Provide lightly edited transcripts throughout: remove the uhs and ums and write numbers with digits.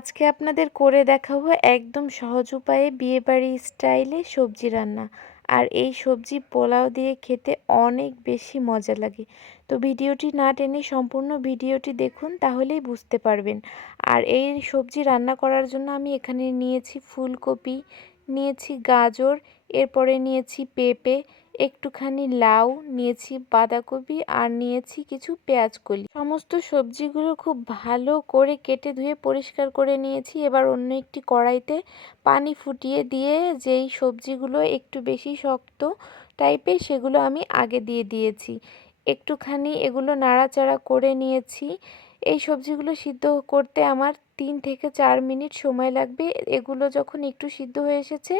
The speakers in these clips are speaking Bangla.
আজকে আপনাদের করে দেখাবো একদম সহজ উপায়ে বিয়েবাড়ি স্টাইলে সবজি রান্না। আর এই সবজি পোলাও দিয়ে খেতে অনেক বেশি মজা লাগে। তো ভিডিওটি না টেনে সম্পূর্ণ ভিডিওটি দেখুন, তাহলেই বুঝতে পারবেন। আর এই সবজি রান্না করার জন্য আমি এখানে নিয়েছি ফুলকপি, নিয়েছি গাজর, এরপরে নিয়েছি পেঁপে, একটুখানি লাউ, নিয়েছি বাঁধাকপি আর নিয়েছি কিছু পেঁয়াজকলি। সমস্ত সবজিগুলো খুব ভালো করে কেটে ধুয়ে পরিষ্কার করে নিয়েছি। এবার অন্য একটি কড়াইতে পানি ফুটিয়ে দিয়ে যেই সবজিগুলো একটু বেশি শক্ত টাইপের সেগুলো আমি আগে দিয়ে দিয়েছি। একটুখানি এগুলো নাড়াচাড়া করে নিয়েছি। এই সবজিগুলো সিদ্ধ করতে আমার 3 থেকে 4 মিনিট সময় লাগবে। এগুলো যখন একটু সিদ্ধ হয়ে এসেছে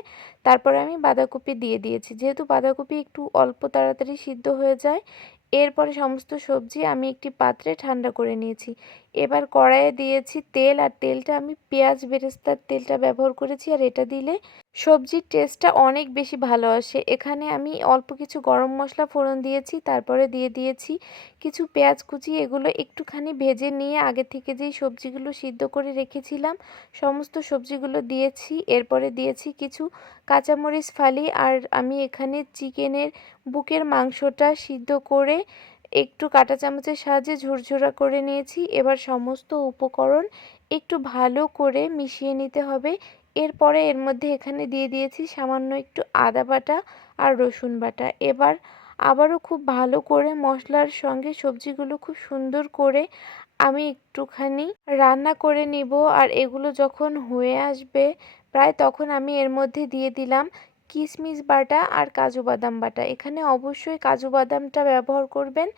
তারপরে আমি বাঁধাকপি দিয়ে দিয়েছি। যেহেতু বাঁধাকপি একটু অল্প তাড়াতাড়ি সিদ্ধ হয়ে যায়, এরপরে সমস্ত সবজি আমি একটি পাত্রে ঠান্ডা করে নিয়েছি। এবার কড়াইয়ে দিয়েছি তেল, আর তেলটা আমি পেঁয়াজ বেরেস্তার তেলটা ব্যবহার করেছি। আর এটা দিলে সবজির টেস্টটা অনেক বেশি ভালো আসে। এখানে আমি অল্প কিছু গরম মশলা ফোড়ন দিয়েছি, তারপরে দিয়ে দিয়েছি কিছু পেঁয়াজ কুচি। এগুলো একটুখানি ভেজে নিয়ে আগে থেকে যেই সবজিগুলো সিদ্ধ করে রেখেছিলাম সমস্ত সবজিগুলো দিয়েছি। এরপরে দিয়েছি কিছু কাঁচামরিচ ফালি, আর আমি এখানে চিকেনের বুকের মাংসটা সিদ্ধ করে একটু কাঁটা চামচের সাহায্যে ঝুরঝুরা করে নিয়েছি। এবার সমস্ত উপকরণ একটু ভালো করে মিশিয়ে নিতে হবে। এরপরে এর মধ্যে এখানে দিয়ে দিয়েছি সামান্য একটু আদা বাটা আর রসুন বাটা। এবার আবারও খুব ভালো করে মশলার সঙ্গে সবজিগুলো খুব সুন্দর করে আমি একটুখানি রান্না করে নিব। আর এগুলো যখন হয়ে আসবে প্রায়, তখন আমি এর মধ্যে দিয়ে দিলাম কিশমিশ বাটা আর কাজু বাদাম বাটা। এখানে অবশ্যই কাজু বাদামটা ব্যবহার করবেন,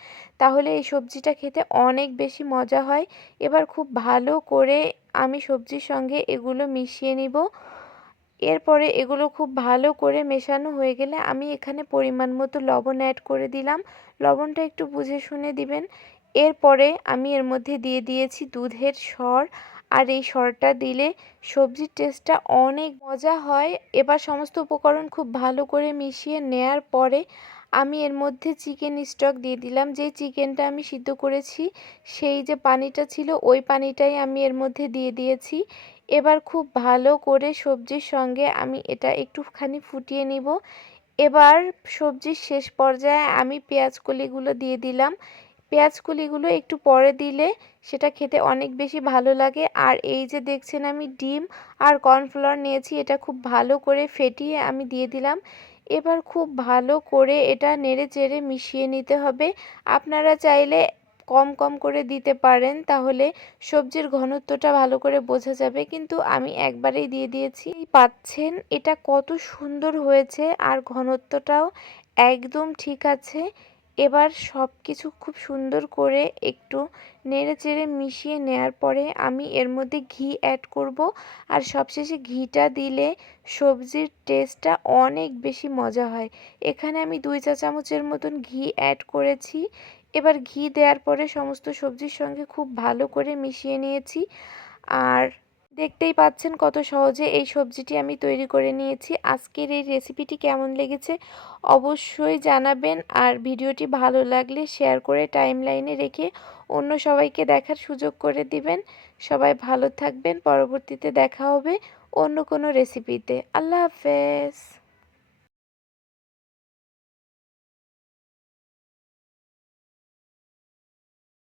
তাহলে এই সবজিটা খেতে অনেক বেশি মজা হয়। এবার খুব ভালো করে আমি সবজির সঙ্গে এগুলো মিশিয়ে নিব। এরপরে এগুলো খুব ভালো করে মেশানো হয়ে গেলে আমি এখানে পরিমাণ মতো লবণ অ্যাড করে দিলাম। লবণটা একটু বুঝে শুনে দিবেন। এরপরে আমি এর মধ্যে দিয়ে দিয়েছি দুধের সর, আর এই সরটা দিলে সবজির টেস্টটা অনেক মজা হয়। এবার সমস্ত উপকরণ খুব ভালো করে মিশিয়ে নেয়ার পরে আমি এর মধ্যে চিকেন স্টক দিয়ে দিলাম। যেই চিকেনটা আমি সিদ্ধ করেছি সেই যে পানিটা ছিল ওই পানিটাই আমি এর মধ্যে দিয়ে দিয়েছি। এবার খুব ভালো করে সবজির সঙ্গে আমি এটা একটুখানি ফুটিয়ে নিব। এবার সবজির শেষ পর্যায়ে আমি পেঁয়াজ কলিগুলো দিয়ে দিলাম। পেঁয়াজ কলিগুলো একটু পরে দিলে সেটা খেতে অনেক বেশি ভালো লাগে। আর এই যে দেখছেন আমি ডিম আর কর্নফ্লাওয়ার নিয়েছি, এটা খুব ভালো করে ফেটিয়ে আমি দিয়ে দিলাম। এবার খুব ভালো করে এটা নেড়ে চেড়ে মিশিয়ে নিতে হবে। আপনারা চাইলে কম কম করে দিতে পারেন, তাহলে সবজির ঘনত্বটা ভালো করে বোঝা যাবে, কিন্তু আমি একবারেই দিয়ে দিয়েছি। পাচ্ছেন এটা কত সুন্দর হয়েছে, আর ঘনত্বটাও একদম ঠিক আছে। এবার সব কিছু খুব সুন্দর করে একটু নেড়ে চেড়ে মিশিয়ে নেওয়ার পরে আমি এর মধ্যে ঘি অ্যাড করব। আর সবশেষে ঘিটা দিলে সবজির টেস্টটা অনেক বেশি মজা হয়। এখানে আমি 2 চা চামচের মতন ঘি অ্যাড করেছি। এবার ঘি দেওয়ার পরে সমস্ত সবজির সঙ্গে খুব ভালো করে মিশিয়ে নিয়েছি। আর দেখতেই পাচ্ছেন কত সহজে এই সবজিটি আমি তৈরি করে নিয়েছি। আজকের এই রেসিপিটি কেমন লেগেছে অবশ্যই জানাবেন, আর ভিডিওটি ভালো লাগলে শেয়ার করে টাইমলাইনে রেখে অন্য সবাইকে দেখার সুযোগ করে দিবেন। সবাই ভালো থাকবেন। পরবর্তীতে দেখা হবে অন্য কোনো রেসিপিতে। আল্লাহ হাফেজ।